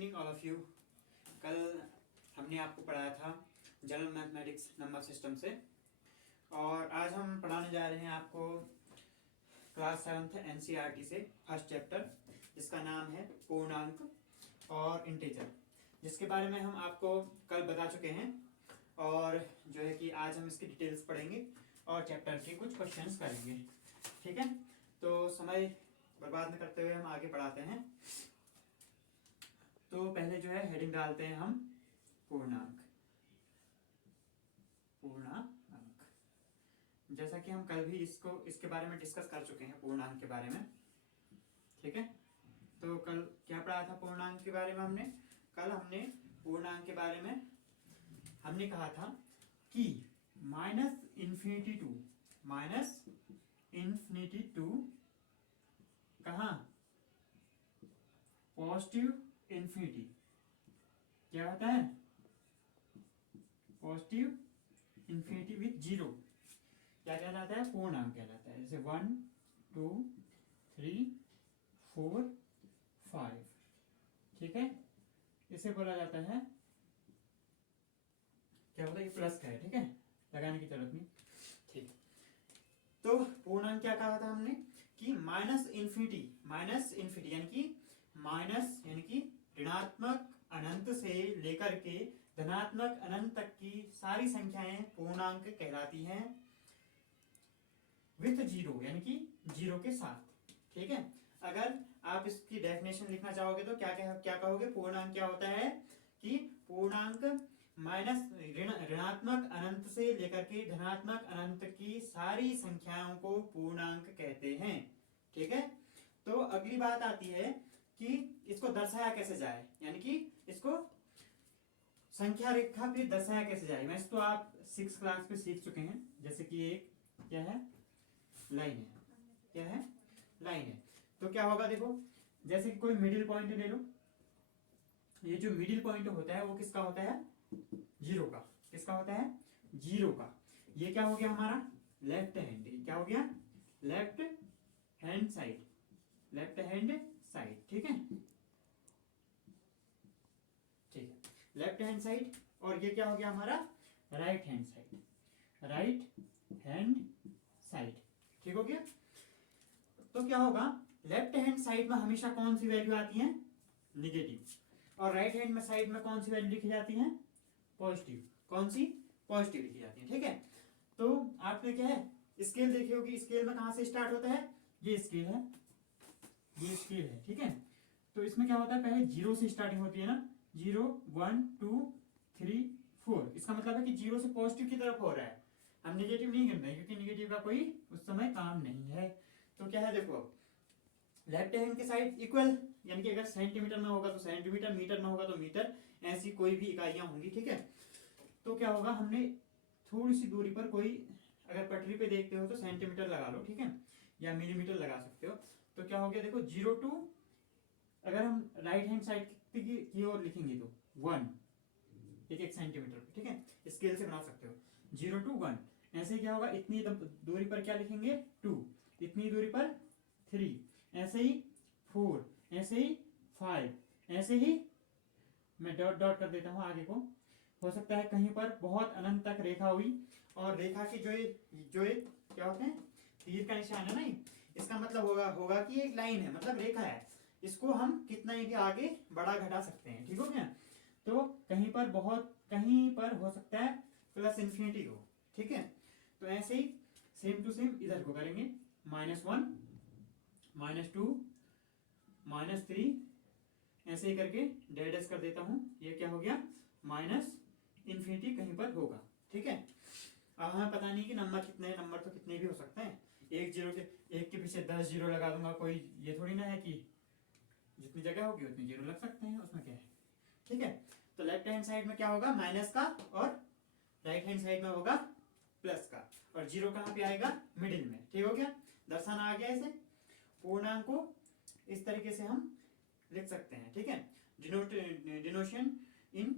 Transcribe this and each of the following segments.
Evening all of you. कल हमने आपको पढ़ाया था जनरल मैथमेटिक्स नंबर सिस्टम से, और आज हम पढ़ाने जा रहे हैं आपको क्लास 7th एनसीईआरटी से फर्स्ट चैप्टर, जिसका नाम है पूर्णांक और इंटीजर, जिसके बारे में हम आपको कल बता चुके हैं। और जो है कि आज हम इसकी डिटेल्स पढ़ेंगे और चैप्टर के कुछ क्वेश्चंस करेंगे। ठीक है, तो समय बर्बाद न करते हुए हम आगे पढ़ाते हैं। तो पहले जो है हेडिंग डालते हैं हम पूर्णांक। पूर्णांक जैसा कि हम कल भी इसके बारे में डिस्कस कर चुके हैं, पूर्णांक के बारे में। ठीक है, तो कल क्या पढ़ा था पूर्णांक के बारे में? कल हमने पूर्णांक के बारे में हमने कहा था कि माइनस इन्फिनिटी टू कहाँ पॉजिटिव इन्फिनिटी क्या होता है? पॉजिटिव इन्फिनिटी विथ जीरो क्या कहलाता है? पूर्णांक कहलाता है। जैसे 1 2 3 4 5, ठीक है, इसे बोला जाता है क्या होता है? ये प्लस का है, ठीक है, लगाने की जरूरत नहीं। ठीक, तो पूर्णांक क्या कहा था हमने कि माइनस इन्फिनिटी यानी कि ऋणात्मक अनंत से लेकर के धनात्मक अनंत तक की सारी संख्याएं पूर्णांक कहलाती हैं, विथ जीरो यानी कि जीरो के साथ। ठीक है, अगर आप इसकी डेफिनेशन लिखना चाहोगे तो क्या कहोगे? पूर्णांक क्या होता है कि पूर्णांक माइनस ऋणात्मक अनंत से लेकर के धनात्मक अनंत की सारी संख्याओं को पूर्णांक कहते हैं। ठीक है, तो अगली बात आती है कि इसको दर्शाया कैसे जाए, यानी कि इसको संख्या रेखा पे दर्शाया कैसे जाए। वैसे तो आप 6th क्लास में सीख चुके हैं, जैसे कि एक क्या है? लाइन है। क्या है? लाइन है। तो क्या होगा? देखो, जैसे कि कोई मिडिल पॉइंट ले लो। ये जो मिडिल पॉइंट होता है वो किसका होता है? जीरो का। किसका होता है? जीरो का। ये क्या हो गया हमारा? Left hand. क्या हो गया? Left hand side. ठीक है, ठीक है, लेफ्ट हैंड साइड। और ये क्या हो गया हमारा? Right hand side. ठीक हो गया। तो क्या होगा? लेफ्ट हैंड साइड में हमेशा कौन सी वैल्यू आती है? निगेटिव। और राइट हैंड में साइड में कौन सी वैल्यू लिखी जाती है? पॉजिटिव। कौन सी? पॉजिटिव लिखी जाती है। ठीक है, तो आपने क्या है स्केल देखी होगी। स्केल में कहां से स्टार्ट होता है? ये स्केल है। ठीक है, तो इसमें क्या होता है? पहले जीरो से स्टार्टिंग होती है ना। 0 1 2 3 4। इसका मतलब है कि जीरो से पॉजिटिव की तरफ हो रहा है। हम निगेटिव नहीं गिनते क्योंकि निगेटिव का कोई उस समय काम नहीं है। तो क्या है? देखो, लेफ्ट हैंड के साइड इक्वल, यानी कि अगर सेंटीमीटर में होगा तो सेंटीमीटर, मीटर में होगा तो मीटर, ऐसी कोई भी इकाइयां होंगी। ठीक है, तो क्या होगा? हमने थोड़ी सी दूरी पर कोई, अगर पटरी पे देखते हो तो सेंटीमीटर लगा लो, ठीक है, या मिलीमीटर लगा सकते हो। तो क्या हो गया? देखो 0 टू, अगर हम राइट हैंड साइड की ओर लिखेंगे तो 1, एक सेंटीमीटर पे। ठीक है, स्केल से बना सकते हो। 0 टू 1, ऐसे क्या होगा? इतनी दूरी पर क्या लिखेंगे? 2, इतनी दूरी पर 3, ऐसे ही 4, ऐसे ही 5, ऐसे ही मैं डॉट डॉट कर देता हूं आगे को। हो सकता है कहीं पर बहुत अनंत तक रेखा हुई, और रेखा की जो एक क्या होते हैं? तीर का निशान है ना, इसका मतलब होगा कि एक लाइन है, मतलब रेखा है। इसको हम कितना ही भी आगे बढ़ा घटा सकते हैं। ठीक हो गया। तो कहीं पर हो सकता है प्लस इन्फिनिटी हो। ठीक है, तो ऐसे ही सेम टू सेम इधर को करेंगे। -1 -2 -3, ऐसे ही करके डैश कर देता हूं। ये क्या हो गया? माइनस इन्फिनिटी कहीं पर होगा। ठीक है, अब हमें पता नहीं कि नंबर तो कितने भी हो सकते हैं। एक के पीछे 10 जीरो लगा दूंगा, कोई ये थोड़ी ना है कि जितनी जगह होगी उतनी जीरो लग सकते हैं, उसमें क्या है। ठीक है, तो लेफ्ट हैंड साइड में क्या होगा? माइनस का, और राइट हैंड साइड में होगा प्लस का, और जीरो कहां पे आएगा? मिडिल में। ठीक हो गया, दर्शाना आ गया। ऐसे पूर्णांक को इस तरीके से हम लिख सकते हैं। ठीक है, डिनोशन इन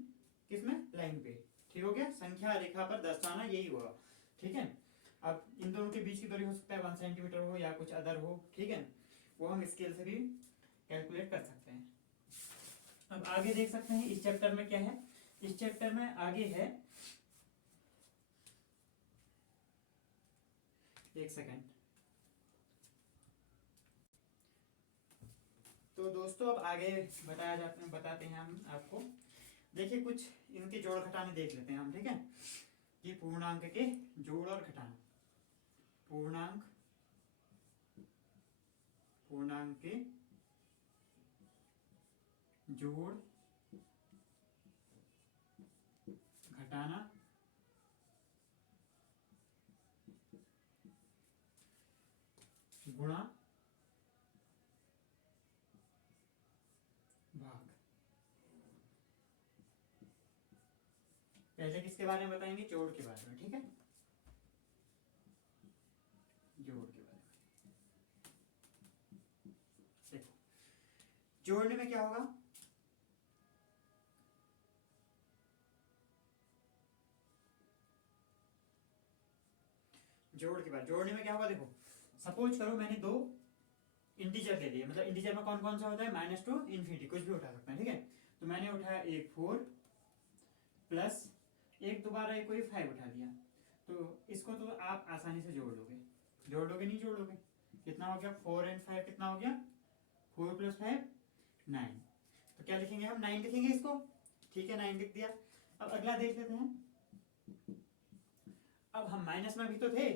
किसमें? लाइन पे। ठीक हो गया, संख्या रेखा पर दर्शाना, यही हुआ। ठीक है, अब इन दोनों के बीच की दूरी हो सकता है 1 सेंटीमीटर हो या कुछ अदर हो। ठीक है, वो हम स्केल से भी कैलकुलेट कर सकते हैं। अब आगे देख सकते हैं इस चैप्टर में क्या है। इस चैप्टर में आगे है, एक सेकेंड। तो दोस्तों अब आगे बताते हैं हम आपको। देखिए कुछ इनके जोड़ घटाने देख लेते हैं हम, ठीक है, कि पूर्णांक के जोड़ और घटाना। पूर्णांक के जोड़ घटाना गुणा भाग। पहले किसके बारे में बताएंगे? जोड़ के बारे में, ठीक है, जोड़ के बारे में। देखो जोड़ने में क्या होगा, जोड़ने में क्या होगा, देखो सपोज करो मैंने दो इंटीजर ले लिए, मतलब इंटीजर में कौन कौन सा होता है, माइनस टू इन्फिनिटी, कुछ भी उठा सकते हैं, ठीक है। तो मैंने उठाया एक 4 प्लस एक दोबारा एक कोई 5 उठा लिया। तो इसको तो आप आसानी से जोड़ लोगे, नहीं जोड़ लोगे। कितना हो गया 4 and 5 कितना हो गया, 4 + 5 9। तो क्या लिखेंगे हम, 9 लिखेंगे इसको, ठीक है, 9 लिख दिया। अब अगला देख लेते हैं। अब हम माइनस में भी तो थे,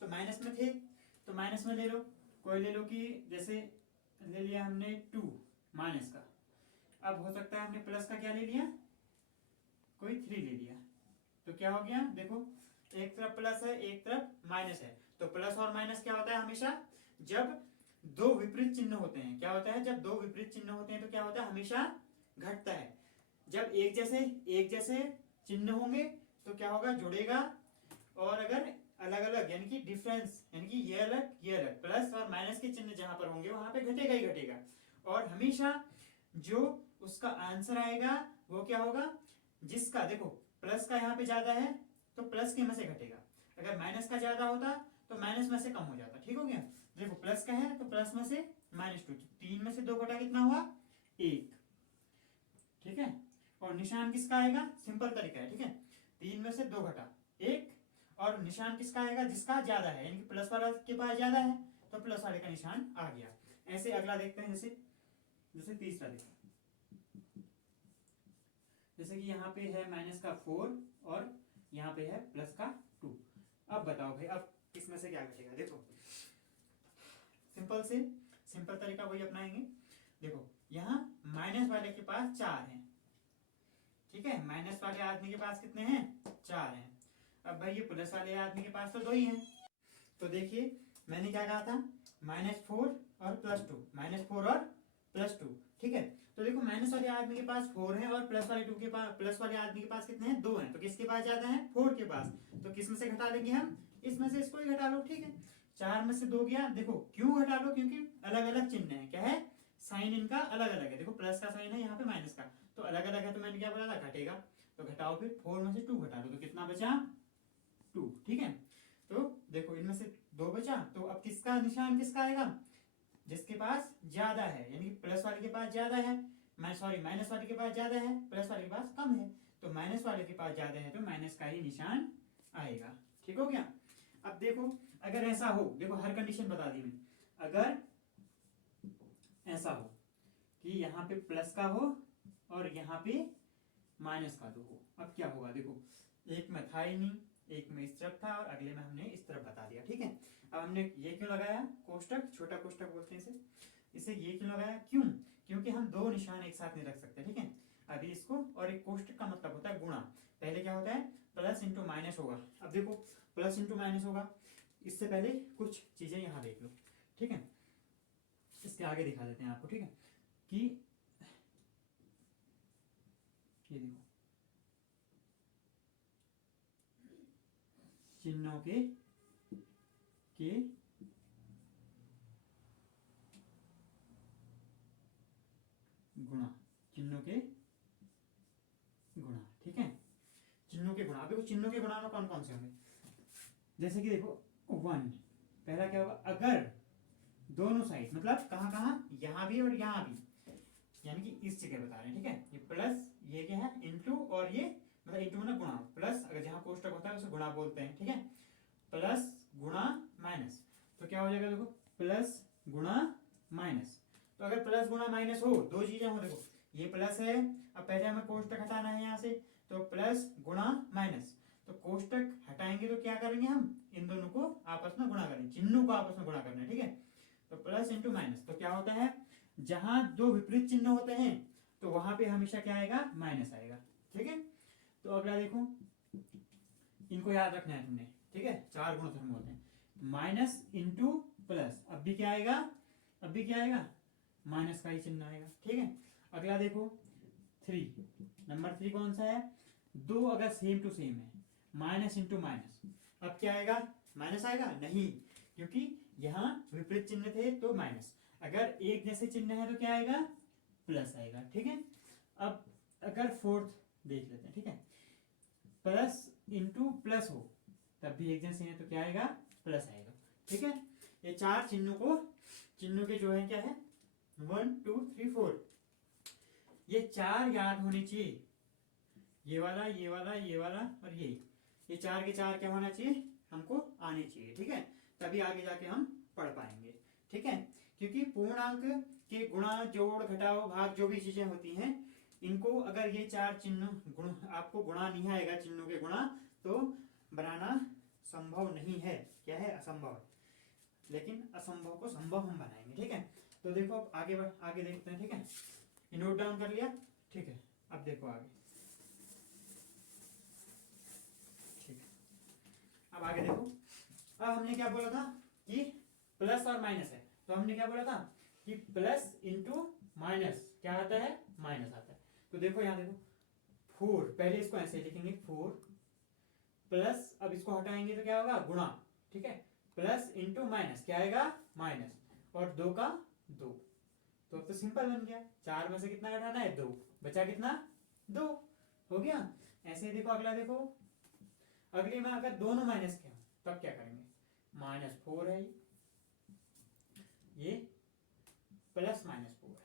तो माइनस में थे तो माइनस में ले लो, कोई ले लो कि जैसे ले लिया हमने 2 माइनस का। अब हो सकता है हमने प्लस का क्या ले लिया, कोई 3 ले लिया। तो क्या हो गया, देखो एक तरफ प्लस है एक तरफ माइनस है। तो प्लस और माइनस क्या होता है हमेशा, जब दो विपरीत चिन्ह होते हैं, क्या होता है, जब दो विपरीत चिन्ह होते हैं तो क्या होता है, हमेशा घटता है। जब एक जैसे चिन्ह होंगे तो क्या होगा, जुड़ेगा। और अगर अलग अलग यानी कि डिफरेंस, यानी कि ये अलग प्लस और माइनस के चिन्ह जहां पर होंगे वहां पे घटेगा ही घटेगा। और हमेशा जो उसका आंसर आएगा वो क्या होगा, जिसका देखो प्लस का यहाँ पे ज्यादा है तो प्लस के में से घटेगा, अगर माइनस का ज्यादा होता तो माइनस में से कम हो जाता, ठीक हो गया। देखो प्लस का है तो प्लस में से -2, 3 में से 2 घटा कितना हुआ 1, ठीक है। और निशान किसका आएगा, सिंपल तरीका है, ठीक है, 3 में से 2 घटा 1, और निशान किसका आएगा, जिसका ज्यादा है, यानी कि प्लस वाला के पास ज्यादा है तो प्लस वाले का निशान आ गया। ऐसे अगला देखते हैं, जैसे तीसरा देखते हैं। जैसे कि यहाँ पे है माइनस का 4 और यहाँ पे है प्लस का 2। अब बताओ भाई, अब इसमें से क्या घटेगा, देखो सिंपल तरीका वही अपनाएंगे। देखो यहाँ माइनस वाले के पास 4 है, ठीक है, माइनस वाले आदमी के पास कितने हैं, 4 हैं। अब भाई ये प्लस वाले आदमी के पास तो 2 ही हैं। तो देखिए मैंने क्या कहा था, -4 और +2, -4 और +2, ठीक है। तो देखो माइनस वाले आदमी के पास 4 है और प्लस वाले आदमी के पास कितने हैं, 2 हैं। तो किसके पास ज्यादा है, 4 के पास। तो किस में से घटा लेंगे हम, इसमें से इसको ही घटा लो, ठीक है। 4 में से 2 गया, देखो क्यों घटा लो, क्योंकि अलग अलग चिन्ह है, क्या है, साइन इनका अलग अलग है। देखो प्लस का साइन है यहाँ पे माइनस का, तो अलग अलग है, तो मैंने क्या बोला था, घटेगा। तो घटाओ फिर 4 में से 2 घटा लो, तो कितना बचा 2, ठीक है। तो देखो इनमें से 2 बचा, तो अब किसका निशान किसका आएगा, जिसके पास ज्यादा है, यानी प्लस वाले के पास ज्यादा है, माइनस वाले के पास ज्यादा है, प्लस वाले के पास कम है। तो माइनस वाले के पास ज्यादा है तो माइनस का ही निशान आएगा, ठीक हो गया। अब देखो अगर ऐसा हो, देखो हर कंडीशन बता दी मैं, अगर ऐसा हो कि यहाँ पे प्लस का हो और यहाँ पे माइनस का 2 हो, अब क्या होगा, देखो एक में था ही नहीं, एक में इस तरफ था और अगले में हमने इस तरफ बता दिया, ठीक है। अब हमने ये क्यों लगाया कोष्टक, छोटा कोष्टक बोलते हैं इसे ये क्यों लगाया, क्योंकि हम 2 निशान एक साथ नहीं रख सकते, ठीक है। अभी इसको, और एक कोष्टक का मतलब होता है गुणा। पहले क्या होता है, प्लस इंटू माइनस होगा। अब देखो प्लस इंटू माइनस होगा, इससे पहले कुछ चीजें यहाँ देख लो, ठीक है, इसके आगे दिखा देते हैं आपको, ठीक है, कि ये देखो चिन्हों के गुणा, चिन्हों के गुणा, ठीक है, चिन्हों के गुणा। अब देखो चिन्हों के गुणा में कौन कौन से होंगे, जैसे कि देखो 1, पहला क्या होगा, अगर दोनों साइड, मतलब कहाँ कहाँ, यहाँ भी और यहाँ भी, यानी कि इस जगह बता रहे हैं, ठीक है। ये प्लस, ये क्या है इंटू, और ये मतलब इंटू मतलब गुणा, प्लस अगर जहाँ कोष्टक होता है उसे गुणा बोलते हैं, ठीक है। प्लस गुणा माइनस, तो क्या हो जाएगा देखो, प्लस गुणा माइनस। तो अगर प्लस गुणा माइनस हो, दो चीजें हो, देखो ये प्लस है, अब पहले हमें कोष्टक हटाना है यहाँ से, तो प्लस गुणा माइनस, तो कोष्टक हटाएंगे तो क्या करेंगे हम, इन दोनों को आपस में गुणा करेंगे, चिन्हों को आपस में गुणा करना है, ठीक है। तो प्लस इंटू माइनस, तो क्या होता है, जहां दो विपरीत चिन्ह होते हैं तो वहां पे हमेशा क्या आएगा, माइनस आएगा, ठीक है। तो अगला देखो, इनको याद रखना है तुमने, ठीक है, चार गुणधर्म होते हैं, माइनस इंटू प्लस, अब भी क्या आएगा, अब भी क्या आएगा, माइनस का ही चिन्ह आएगा, ठीक है। अगला देखो 3, नंबर 3 कौन सा है, दो अगर सेम टू सेम है, माइनस इंटू माइनस, अब क्या आएगा, माइनस आएगा नहीं, क्योंकि यहाँ विपरीत चिन्ह थे तो माइनस, अगर एक जैसे चिन्ह है तो क्या आएगा, प्लस आएगा, ठीक है। अब अगर फोर्थ देख लेते हैं, ठीक है, प्लस इंटू प्लस हो तब भी एक जैसे है तो क्या आएगा, प्लस आएगा, ठीक है। ये चार चिन्हों को, चिन्हों के जो है क्या है, 1 2 3 4, ये चार याद होने चाहिए, ये वाला ये वाला ये वाला और ये चार के चार क्या होना चाहिए, हमको आने चाहिए, ठीक है, तभी आगे जाके हम पढ़ पाएंगे, ठीक है। क्योंकि पूर्णांक के गुणा जोड़ घटाओ भाग जो भी चीजें होती हैं, इनको अगर ये चार चिन्ह गुण आपको गुणा नहीं आएगा, चिन्हों के गुणा, तो बनाना संभव नहीं है, क्या है, असंभव, लेकिन असंभव को संभव हम बनाएंगे, ठीक है। तो देखो अब आगे देखते हैं, ठीक है, ये नोट डाउन कर लिया, ठीक है। अब देखो आगे, ठीक है, अब आगे देखो, अब हमने क्या बोला था कि प्लस और माइनस है, तो हमने क्या बोला था कि प्लस इंटू माइनस क्या आता है, माइनस आता है। तो देखो यहाँ देखो 4, पहले इसको ऐसे लिखेंगे 4 प्लस, अब इसको हटाएंगे तो क्या होगा, गुणा, ठीक है, प्लस इंटू माइनस क्या आएगा, माइनस, और 2 का 2, तो अब तो सिंपल बन गया, 4 में से कितना घटाना है, 2, बचा कितना, 2, हो गया। ऐसे देखो अगला देखो, अगले में अगर दोनों माइनस के हो तब क्या करेंगे, -4 है ये प्लस -4 है,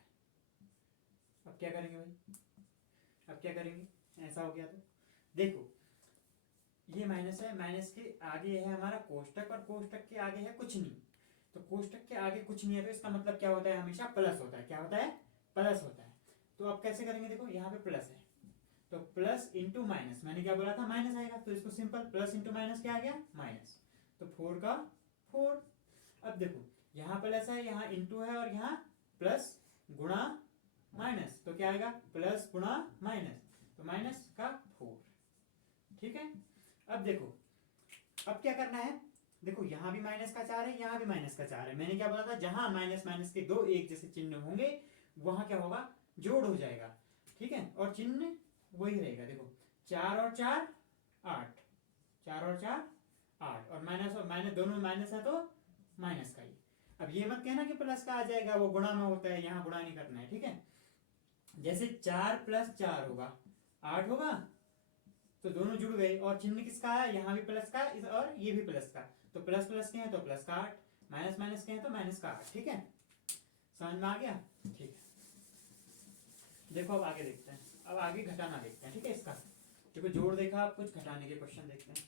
अब क्या करेंगे भाई, अब क्या करेंगे, ऐसा हो गया तो देखो ये माइनस है, माइनस के आगे है हमारा कोष्टक, और कोष्टक के आगे है कुछ नहीं, तो कोष्टक के आगे कुछ नहीं है तो इसका मतलब क्या होता है, हमेशा प्लस होता है, क्या होता है, प्लस होता है। तो अब कैसे करेंगे, देखो यहाँ पे प्लस है, तो प्लस इंटू माइनस, मैंने क्या बोला था, माइनस आएगा, तो इसको सिंपल प्लस इंटू माइनस क्या आ गया, माइनस, तो 4 का 4। अब देखो यहाँ प्लस है, यहाँ इंटू है, और यहाँ प्लस गुणा माइनस, तो क्या आएगा, प्लस गुणा माइनस, तो माइनस का 4, ठीक है। अब देखो अब क्या करना है, देखो यहाँ भी माइनस का 4 है, यहाँ भी माइनस का 4 है, मैंने क्या बोला था, जहां माइनस माइनस के दो एक जैसे चिन्ह होंगे वहां क्या होगा, जोड़ हो जाएगा, ठीक है, और चिन्ह वही रहेगा। देखो 4 और 4 8, 4 और 4 8, और माइनस दोनों माइनस है तो माइनस का ही। अब ये मत कहना कि प्लस का आ जाएगा, वो गुणा में होता है, यहाँ गुणा नहीं करना है, ठीक है। जैसे 4 प्लस 4 होगा 8 होगा, तो दोनों जुड़ गए, और चिन्ह किसका है, यहाँ भी प्लस का और ये भी प्लस का, तो प्लस प्लस के हैं तो प्लस का 8, माइनस माइनस के हैं तो माइनस का 8, ठीक है, समझ में आ गया, ठीक है। देखो अब आगे देखते हैं, अब आगे घटाना देखते हैं, ठीक है, इसका देखो जोड़ देखा, आप कुछ घटाने के क्वेश्चन देखते हैं।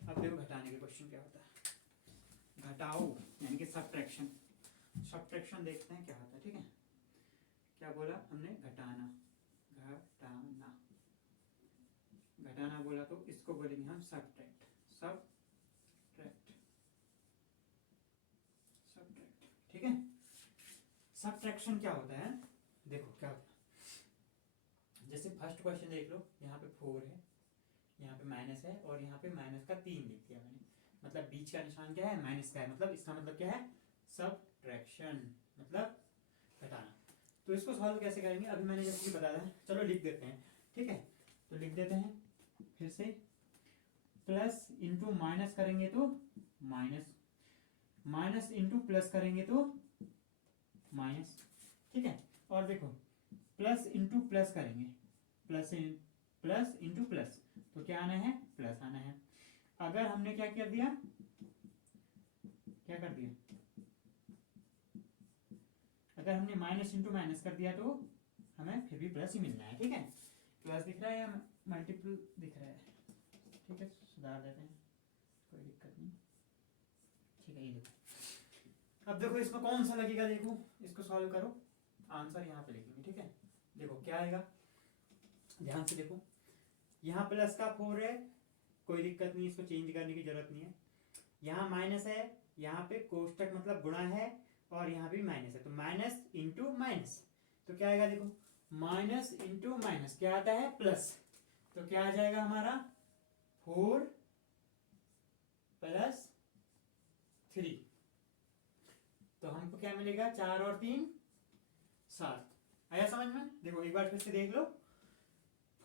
अब देखो घटाने के क्वेश्चन क्या होता है, घटाओ यानी कि सब्ट्रैक्शन, सब्ट्रैक्शन देखते हैं क्या होता है, ठीक है। क्या बोला हमने, घटाना, घटाना, घटाना बोला तो इसको बोलेंगे हम सब्ट्रैक्ट, सब्ट्रैक्ट, सब्ट्रैक्ट, ठीक है। सब्ट्रैक्शन क्या होता है, देखो क्या होता है, जैसे फर्स्ट क्वेश्चन देख लो, यहाँ पे 4 है, यहाँ पे माइनस है, और यहाँ पे माइनस का 3 लिख दिया मैंने, मतलब बीच का निशान क्या है, माइनस का है, मतलब इसका मतलब क्या है, सब्ट्रैक्शन, मतलब घटाना। तो इसको सॉल्व कैसे करेंगे, अभी मैंने जैसे बताया था, चलो लिख देते हैं, ठीक है। तो लिख देते हैं फिर से, प्लस इंटू माइनस करेंगे तो माइनस, माइनस इंटू प्लस करेंगे तो माइनस, ठीक है। और देखो प्लस इंटू प्लस करेंगे, प्लस इंटू प्लस, तो क्या आना है, प्लस आना है। अगर हमने क्या कर दिया, क्या कर दिया, अगर हमने माइनस इंटू माइनस कर दिया तो हमें फिर भी प्लस ही मिलना है, ठीक है। प्लस दिख रहा है या मल्टीपल दिख रहा है, ठीक है, सुधार देते हैं, कोई दिक्कत नहीं, ठीक है। ये देखो, अब देखो इसमें कौन सा लगेगा, देखो इसको सॉल्व करो, आंसर यहाँ पे लिखेंगे, ठीक है। देखो क्या आएगा, ध्यान से देखो, यहाँ प्लस का 4 है, कोई दिक्कत नहीं, इसको चेंज करने की जरूरत नहीं है। यहाँ माइनस है, यहाँ पे कोष्टक मतलब गुणा है, और यहाँ भी माइनस है, तो माइनस इंटू माइनस, तो क्या आएगा देखो, माइनस इंटू माइनस क्या आता है, प्लस, तो क्या आ जाएगा हमारा 4 प्लस 3, तो हमको क्या मिलेगा, 4 और 3 7। आया समझ में? देखो एक बार फिर से देख लो,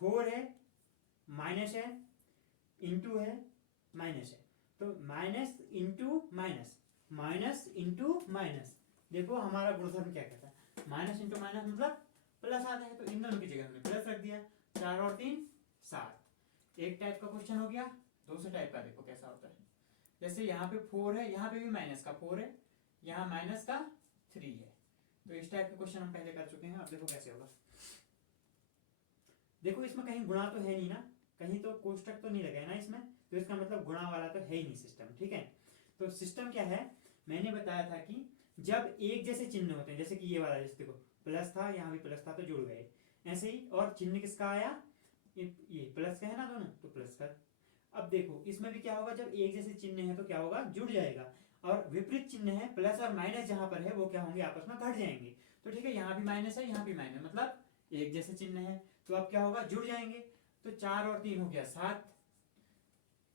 4 है, माइनस है, इंटू है, माइनस है, तो minus into minus, minus into minus, देखो हमारा गुणधर्म क्या कहता है, माइनस इंटू माइनस मतलब प्लस आता है, तो इन दोनों की जगह हमने प्लस रख दिया, 4 और 3 7। एक टाइप का क्वेश्चन हो गया। दूसरे टाइप का देखो कैसा होता है, जैसे यहाँ पे 4 है, यहाँ पे भी माइनस का 4 है, यहाँ माइनस का 3 है, तो इस टाइप के क्वेश्चन हम पहले कर चुके हैं। अब देखो कैसे होगा, देखो इसमें कहीं गुणा तो है नहीं ना, कहीं तो कोष्टक तो नहीं लगा है ना इसमें, तो इसका मतलब गुणा वाला तो है ही नहीं सिस्टम, ठीक है। तो सिस्टम क्या है, मैंने बताया था कि जब एक जैसे चिन्ह होते हैं, जैसे कि ये वाला, जैसे देखो प्लस था, यहाँ भी प्लस था तो जुड़ गए, ऐसे ही, और चिन्ह किसका आया, ये प्लस का है ना दोनों, तो प्लस का। अब देखो इसमें भी क्या होगा, जब एक जैसे चिन्ह है तो क्या होगा, जुड़ जाएगा, और विपरीत चिन्ह है, प्लस और माइनस जहां पर है वो क्या होंगे, आपस में घट जाएंगे, तो ठीक है, यहाँ भी माइनस है, यहाँ भी माइनस, मतलब एक जैसे चिन्ह है, तो अब क्या होगा, जुड़ जाएंगे, तो 4 और 3 हो गया 7,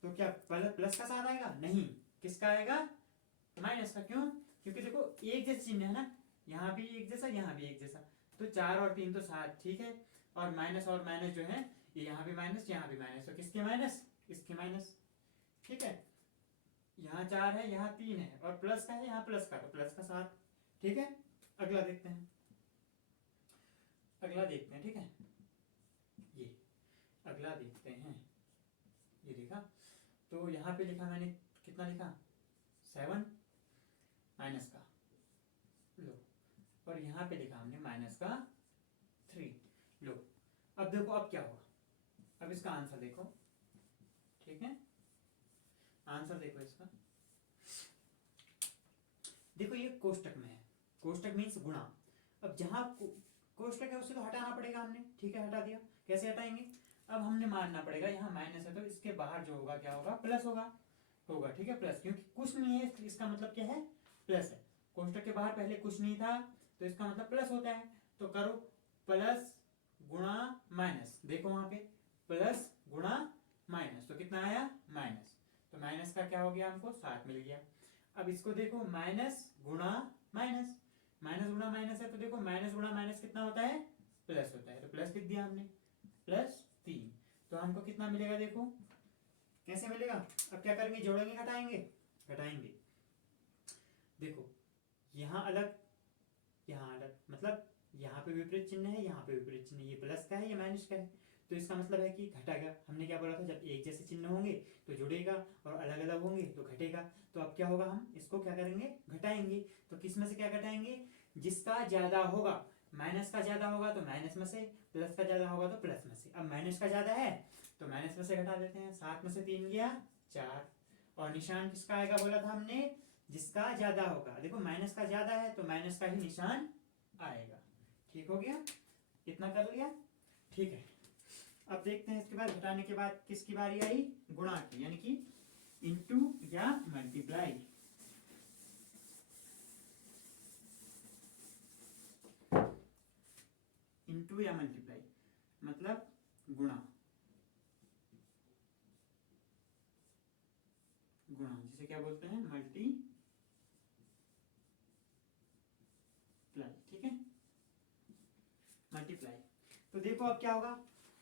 तो क्या प्लस का 7 आएगा, नहीं, किसका आएगा, माइनस का। क्यों, क्योंकि देखो एक जैसे चिन्ह है ना, यहाँ भी एक जैसा, यहाँ भी एक जैसा, तो 4 और 3 तो 7, ठीक है, और माइनस जो है, ये यहाँ भी माइनस, यहाँ भी माइनस, तो किसके माइनस, इसके माइनस, ठीक है। यहाँ 4 है, यहाँ 3 है, और प्लस का है, यहाँ प्लस का, तो प्लस का 7, ठीक है। अगला देखते हैं, अगला देखते हैं, ठीक है, ये अगला देखते हैं, ये देखा, तो यहाँ पे लिखा मैंने, कितना लिखा, 7 माइनस का, लो, और यहाँ पे लिखा हमने माइनस का 3, लो। अब देखो अब क्या होगा, अब इसका आंसर देखो, ठीक है, आंसर देखो इसका, देखो ये कोष्टक में है, कोष्टक मीन्स गुणा, अब जहां कोष्टक है उसे तो हटाना पड़ेगा हमने, ठीक है, हटा दिया, कैसे हटाएंगे, अब हमने मानना पड़ेगा यहाँ माइनस है, तो इसके बाहर जो होगा क्या होगा, प्लस होगा, ठीक है, प्लस, क्योंकि कुछ नहीं है, इसका मतलब क्या है, प्लस है, कोष्टक के बाहर पहले कुछ नहीं था, तो इसका मतलब प्लस होता है, तो करो प्लस गुणा माइनस, देखो वहां पे प्लस गुणा माइनस, तो कितना आया, माइनस, तो माइनस का क्या हो गया, हमको 7 मिल गया। अब इसको देखो, माइनस गुणा माइनस, माइनस गुणा माइनस है, तो देखो माइनस गुणा माइनस कितना होता है, प्लस होता है, तो प्लस लिख दिया हमने, प्लस 3, तो हमको कितना मिलेगा, देखो कैसे मिलेगा, अब क्या करेंगे, जोड़ेंगे घटाएंगे, घटाएंगे, देखो यहाँ अलग, यहाँ अलग, मतलब यहाँ पे विपरीत चिन्ह है, यहाँ पे विपरीत चिन्ह, ये प्लस का है, ये माइनस का है, तो इसका मतलब है कि घटेगा, हमने क्या बोला था, जब एक जैसे चिन्ह होंगे तो जुड़ेगा, और अलग अलग होंगे तो घटेगा, तो अब क्या होगा, हम इसको क्या करेंगे, घटाएंगे, तो किस में से क्या घटाएंगे, जिसका ज्यादा होगा, माइनस का ज्यादा होगा तो माइनस में से, प्लस का ज्यादा होगा तो प्लस में से, अब माइनस का ज्यादा है तो माइनस में से घटा देते हैं, 7 में से 3 गया 4, और निशान किसका आएगा बोला था हमने, जिसका ज्यादा होगा, देखो माइनस का ज्यादा है तो माइनस का ही निशान आएगा, ठीक हो गया, इतना कर लिया, ठीक है। अब देखते हैं इसके बाद, घटाने के बाद किसकी बारी आई, गुणा की, यानी कि इंटू या मल्टीप्लाई, इंटू या मल्टीप्लाई मतलब गुणा, गुणा जिसे क्या बोलते हैं, मल्टीप्लाई, ठीक है, मल्टीप्लाई। तो देखो अब क्या होगा,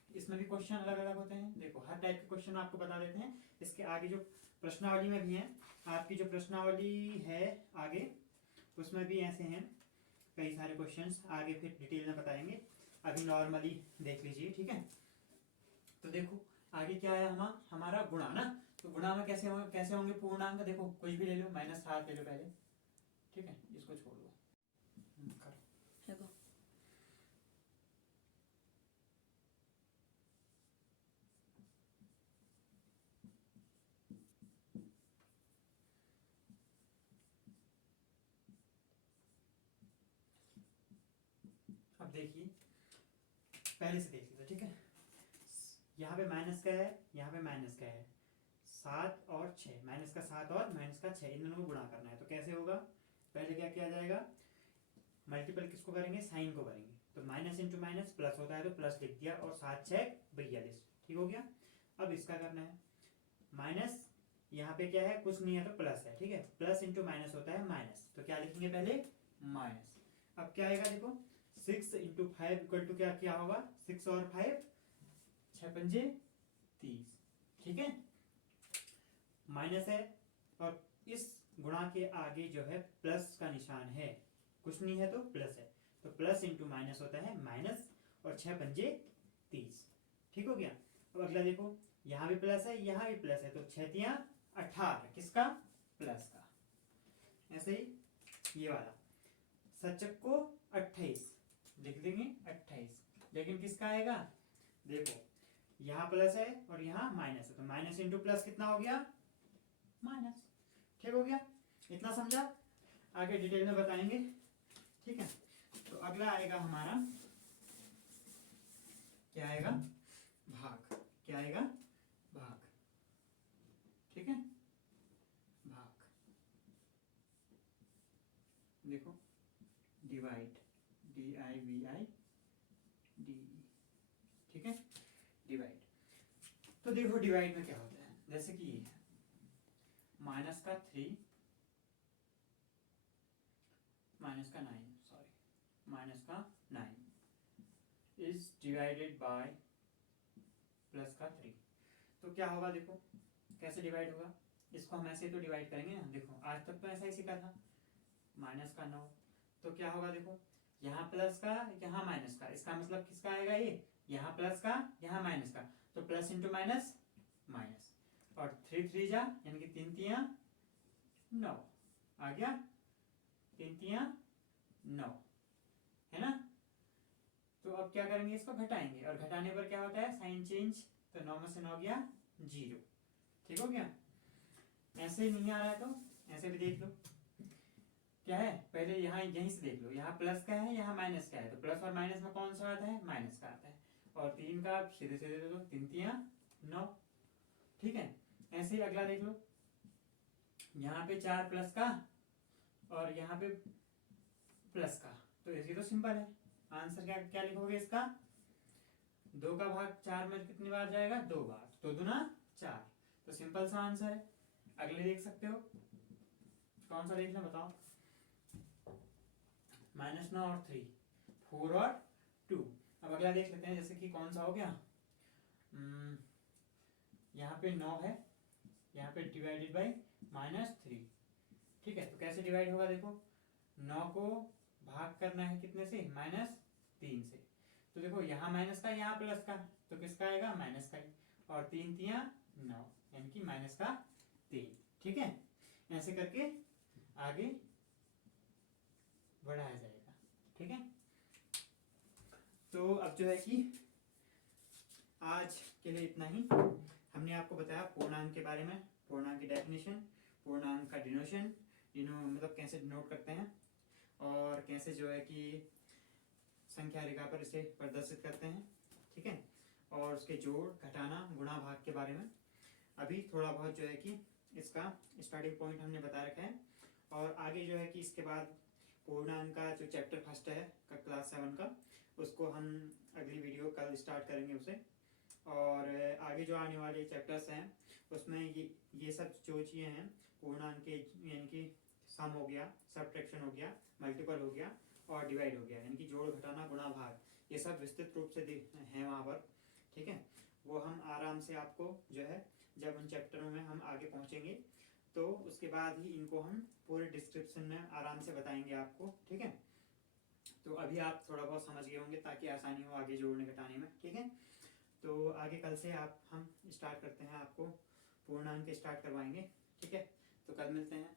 इसमें भी क्वेश्चन अलग अलग होते हैं, देखो हर टाइप के क्वेश्चन आपको बता देते हैं, इसके आगे जो प्रश्नावली में भी है, आपकी जो प्रश्नावली है आगे, उसमें भी ऐसे हैं कई सारे क्वेश्चंस, आगे फिर डिटेल में बताएंगे, अभी नॉर्मली देख लीजिए, ठीक है। तो देखो आगे क्या है, हमारा गुणा ना, तो गुणा में कैसे होंगे पूर्णांक, देखो कुछ भी ले लो, -7 ले लो पहले, ठीक है, इसको छोड़ दो, करो देखो अब देखिए पहले से देख लीजिए, ठीक है। यहाँ पे माइनस का है, यहाँ पे माइनस का है, 7 और 6, माइनस का 7 और माइनस का 6, इन दोनों को गुणा करना है। तो कैसे होगा, पहले क्या किया जाएगा, मल्टीपल किसको करेंगे, साइन को करेंगे। तो माइनस इंटू माइनस प्लस होता है, तो प्लस लिख दिया, और 7 6 42, ठीक हो गया। अब इसका करना है, माइनस यहाँ पे क्या है, कुछ नहीं है तो प्लस है, ठीक है। प्लस इंटू माइनस होता है माइनस, तो क्या लिखेंगे पहले, माइनस। अब क्या आएगा देखो, 6 इंटू 5 इक्वल टू क्या होगा, 6 और 5 6 पंजे 30, ठीक है। माइनस है और इस गुणा के आगे जो है प्लस का निशान है, कुछ नहीं है तो प्लस है, तो प्लस इंटू माइनस होता है माइनस, और 6 पंजे 30, ठीक हो गया। अब अगला देखो, यहाँ भी प्लस है, यहाँ भी प्लस है, तो 6 तियां 18, किसका, प्लस का। ऐसे ही ये वाला 7 को 28 लिख देंगे 28, लेकिन किसका आएगा, देखो यहाँ प्लस है और यहाँ माइनस है, तो माइनस इंटू प्लस कितना हो गया, माइनस, ठीक हो गया। इतना समझा, आगे डिटेल में बताएंगे, ठीक है। तो अगला आएगा हमारा, क्या आएगा, भाग, क्या आएगा, भाग, ठीक है। भाग, देखो डिवाइड, DIVI D, ठीक है, डिवाइड। तो देखो डिवाइड में क्या होता है, जैसे कि ये माइनस का 3 माइनस का 9, सॉरी माइनस का 9 इज डिवाइडेड बाय प्लस का 3। तो क्या होगा, देखो कैसे डिवाइड होगा, इसको हम ऐसे तो डिवाइड करेंगे ना, देखो आज तक तो ऐसा ही सीखा था, माइनस का 9, तो क्या होगा, देखो यहाँ प्लस का यहाँ माइनस का, इसका मतलब किसका आएगा, ये यहाँ प्लस का यहाँ माइनस का, तो प्लस इंटू माइनस माइनस, और 3 3 जा यानी कि 3 तियां 9 आ गया, 3 तियां 9 है ना। तो अब क्या करेंगे, इसको घटाएंगे, और घटाने पर क्या होता है, साइन चेंज, तो 9 में से 9 गया 0, ठीक हो गया। ऐसे नहीं आ रहा है तो ऐसे भी देख लो, क्या है, पहले यहाँ यहीं से देख लो, यहाँ प्लस का है यहाँ माइनस का है, तो प्लस और माइनस में कौन सा आता है, माइनस का आता है, और 3 का सीधे सीधे दे दो, 3 तियां 9, ठीक है। ऐसे ही अगला देख लो, यहाँ पे 4 प्लस का और यहाँ पे प्लस का, तो इसकी तो सिंपल है, आंसर क्या क्या लिखोगे इसका, 2 का भाग 4 में कितनी बार जाएगा, 2 बार, 2 दूना 4, तो सिंपल सा आंसर है। अगले देख सकते हो, कौन सा देखना बताओ, -9 और 3, 4 और 2। अब अगला देख लेते हैं, जैसे कि कौन सा हो गया, यहाँ पे 9 है, यहाँ पे डिवाइडेड बाई -3, ठीक है। तो कैसे डिवाइड होगा, देखो 9 को भाग करना है कितने से, -3 से, तो देखो यहाँ माइनस का यहाँ प्लस का, तो किसका आएगा, माइनस का ही, और 3 तियां 9 यानी कि -3, ठीक है। ऐसे करके आगे बढ़ाया जाएगा, ठीक है। तो अब जो है कि आज के लिए इतना ही, हमने आपको बताया पूर्णांक के बारे में, पूर्णांक की डेफिनेशन, पूर्णांक का डिनोशन, मतलब कैसे डिनोट करते हैं, और कैसे जो है कि संख्या रेखा पर इसे प्रदर्शित करते हैं, ठीक है, और उसके जोड़ घटाना गुणा भाग के बारे में अभी थोड़ा बहुत जो है कि इसका स्टार्टिंग पॉइंट हमने बता रखा है। और आगे जो है कि इसके बाद पूर्णांक का जो चैप्टर फर्स्ट है क्लास 7 का, उसको हम अगली वीडियो कल स्टार्ट करेंगे उसे, और आगे जो आने वाले चैप्टर्स हैं उसमें ये सब जो चीज़ें हैं पूर्णांक के, यानी कि सम हो गया, सब्ट्रैक्शन हो गया, मल्टीपल हो गया और डिवाइड हो गया, यानी कि जोड़ घटाना गुणा भाग, ये सब विस्तृत रूप से हैं वहाँ पर, ठीक है। वो हम आराम से आपको जो है जब उन चैप्टरों में हम आगे पहुँचेंगे तो उसके बाद ही इनको हम पूरे डिस्क्रिप्शन में आराम से बताएंगे आपको, ठीक है। तो अभी आप थोड़ा बहुत समझ गए होंगे ताकि आसानी हो आगे जोड़ने घटाने में, ठीक है। तो आगे कल से हम स्टार्ट करते हैं, आपको पूर्णांक स्टार्ट करवाएंगे, ठीक है। तो कल मिलते हैं।